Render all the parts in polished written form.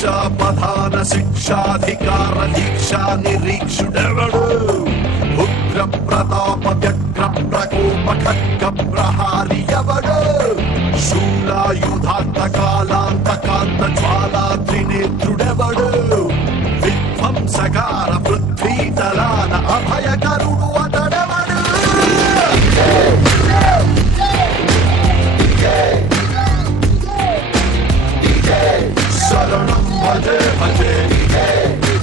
శిక్షాపధాన శిక్షాధికార దీక్షా నిరీక్షుడెవడు ఉగ్ర ప్రతాప వ్యగ్ర ప్రకోప ఖడ్గ ప్రహారి ఎవడు శూలాయుధాంత కాలాంతకాంత జ్వాలా త్రినేత్రుడెవడు విధ్వంసకార పృథ్వీతలాన అభయకరుడు అతడెవడు శరణం భజే భజే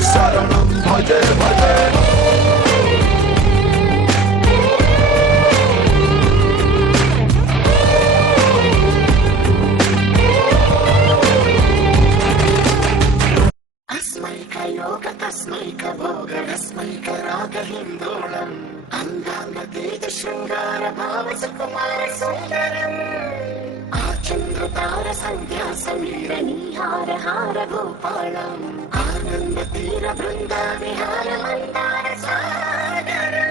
శరణం భజే భజే तस्मैक भोग रस्मैक राग हिंदोलम अंगांग तेज शृंगार भाव सुकुमार सुंदरम आचंद्र तार संध्या समीर निहार हार गोपालम आनंद तीर वृंदा विहार मंदार सागरम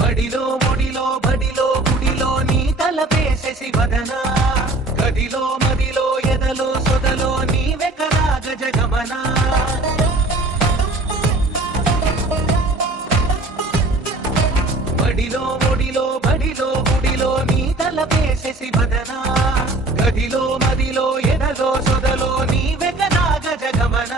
బడిలో మొడిలో బడిలో గుడిలో నీ తలపేసేసి వదన గదిలో మదిలో ఎదలో సొదలో నీవే కదా గజగమన బడిలో మొడిలో బడిలో గుడిలో నీ తలపేసేసి వదన గదిలో మదిలో ఎదలో సొదలో నీవే కదా గజగమన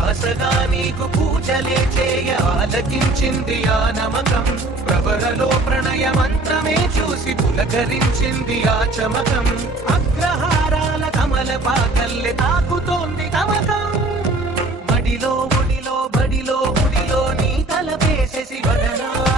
ఆశగా నీకు పూజలే చేయ ఆలకించింది ఆ నమకం ప్రవరలో ప్రణయ మంత్రమే చూసి పులకరించింది ఆ చమకం అగ్రహారాల కమల పాకల్లె తాకుతోంది తమకం మడిలో ఒడిలో బడిలో గుడిలో నీ తలపేసేసి వదనా